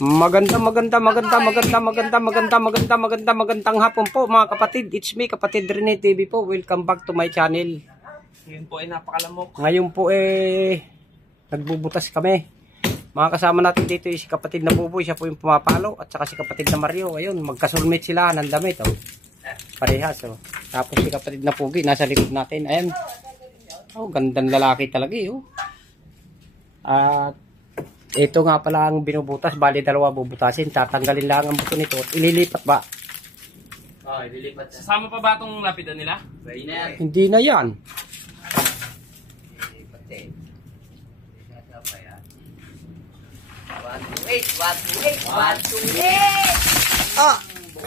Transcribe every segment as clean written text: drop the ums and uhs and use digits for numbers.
Magandang hapon po mga kapatid. It's me, Kapatid Rene TV po. Welcome back to my channel. Ngayon po ay napakalamok. Ngayon po nagbubutas kami. Mga kasama natin dito si Kapatid na Buboy, siya po yung pumapalo, at saka si Kapatid na Mario. Ayun, magkasulmate sila ng damit, oh. Parehas, oh. Tapos si Kapatid na Pugi nasa likod natin. Ayan. Oh, gandang lalaki talaga, oh. At ito nga pala ang binubutas, bali dalawa bubutasin, tatanggalin lang ang buto nito at ililipat ba? Oh, ililipat. Sasama pa ba itong lapidan nila? Hindi na yan. Ililipat eh. Sasama yan. 128, 128! Ah!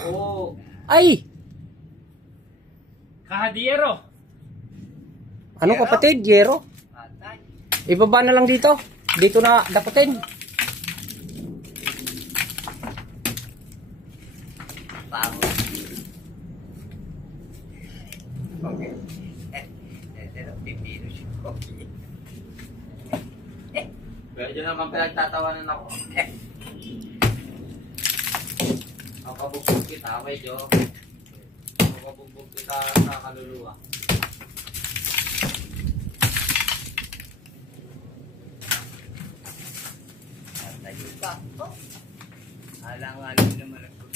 Oo. Ay! Kahadiyero. Ano kapatid? Yero? Ibaba na lang dito. Dito na dapatin. Bango. Okay. Pipino siya. Medyo naman pinagtatawanan ako. Makabugbog kita, medyo. Makabugbog kita sa kaluluwa. Tayo ba? Oh. Alang-alang naman ang tayo.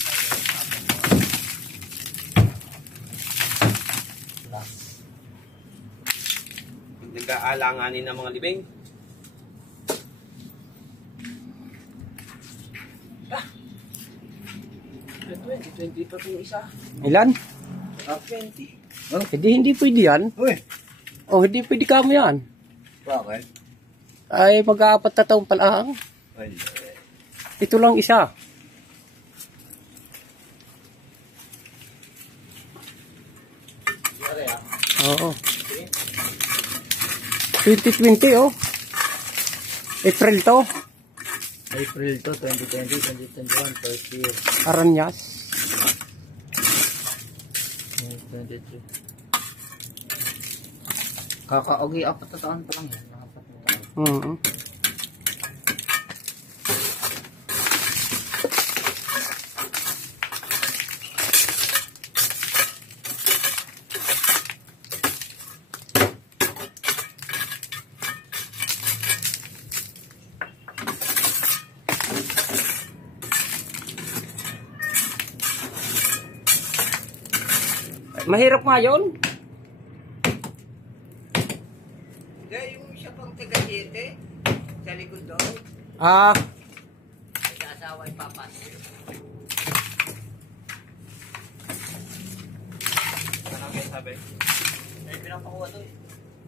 Nag-aalanganin ng mga libing. Ah! 20 pa yung isa. Ilan? 20. Oh, hindi pwede yan. Uy! Oh, hindi pwede kamo yan. Bakit? Ay, mag-aapat na taong palaang. Ito lang isa. Oo. 2020, oh. April to. April to, 2020, 2021, first year. Aranyas. 23. Kakaogi, 4 na taon pa lang yan. 4 na taon. Mahirap nga yun. Dahil yung siya pang taga-7 sa likod doon, Ah, may asawa ipapasok. Ano kayo sabi? Ay, pinapakuha doon.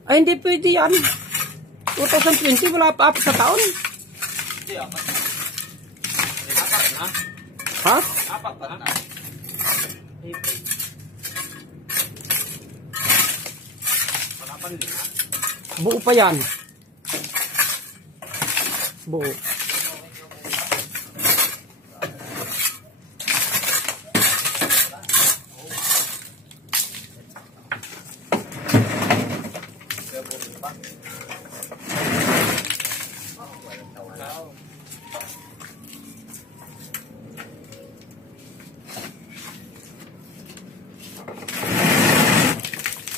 ay hindi pwede yan. 2020, wala pa 4 na taon. Hindi, 4 na. 4 na? Ha? 4 pa na. April. Wala pa rin na. Buo pa yan. Buo.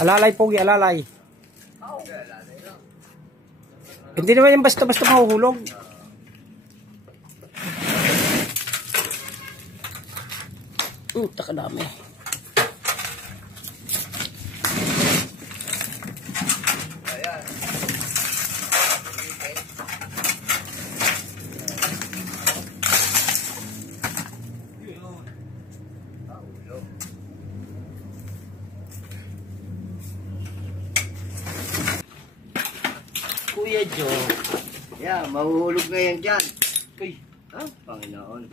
Alalay pogi, alalay. Hindi naman yung basta-basta mahuhulog. Takadami. Kuya Joe. Yeah, mahuhulog na yan dyan. Uy, ha? Panginoon.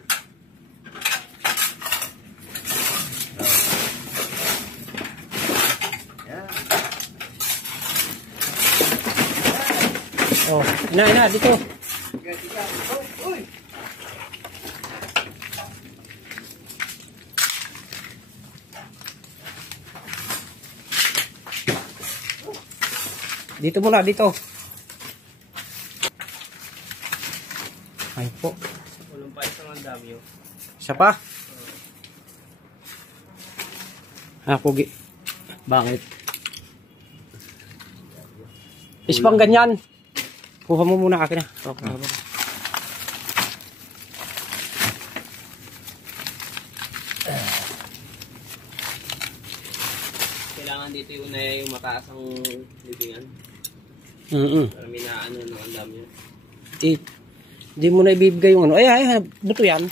Yeah. Oh, ina, dito. Uy! Dito muna, dito. Ay po. Walang pa isang ang dami yun. Isa pa? Pugi. Bakit? Ispang ganyan. Kuha mo muna akin na. Okay. Kailangan dito yung mataas ang libingan. Para may naano ang dami yun. Di mo na ibibigay yung ano. Ay, buto yan.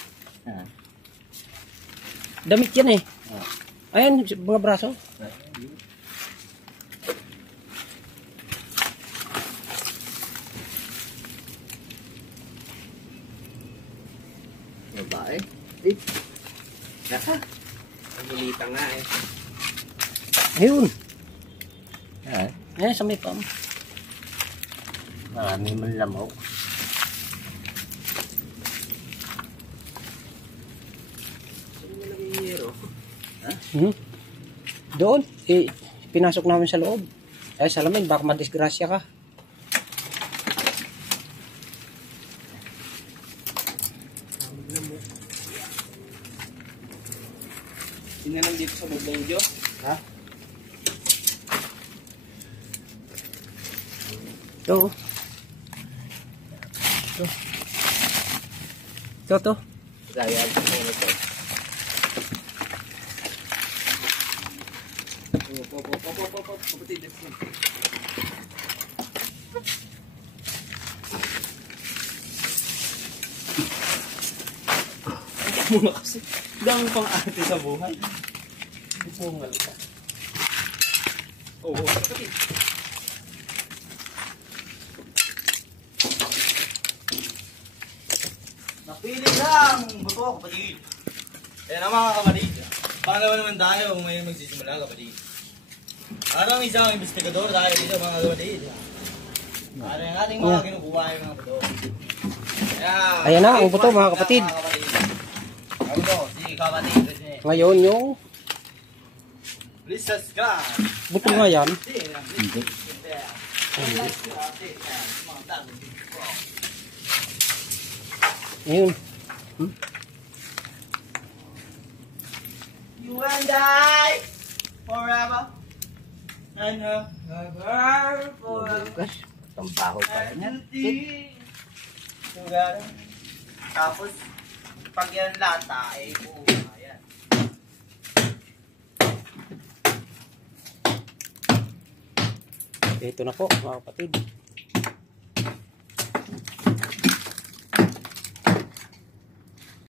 Damit yan eh. Ayan, mga braso. Babae. Nasa? Ang hilita nga eh. Ayun. Yan. Ayan, sa may pam. Marami man lamok. Saan mo nalagay yung hero? Doon. Pinasok namin sa loob. Ay, salamin, baka madisgrasya ka. Sinalang dito sa bugbong Diyo. Ha? Ito. Ito. Kaya ko muna ito. Kapatid, let's go. Muna kasi. Dami pang arte sa buhay. Bungal ka. Oo, kapatid. Napili lang buto, kapatid. Ayan ang mga kapatid. Pangalawa naman tayo kung ngayon magsisimula, kapatid. Parang isang investigador tayo dito, mga kapatid. Ano yung ating mga kinukuha yung mga buto. Ayan na, ang buto, mga kapatid. Ang buto, sige kapatid. Ngayon yung Please subscribe. buto nga yan. Hindi. Ayun. You and I forever and ever forever. Bukas. Ang baho pa rin yan. Tapos, pag yan lata, ay buo na yan. Ito na po, mga kapatid.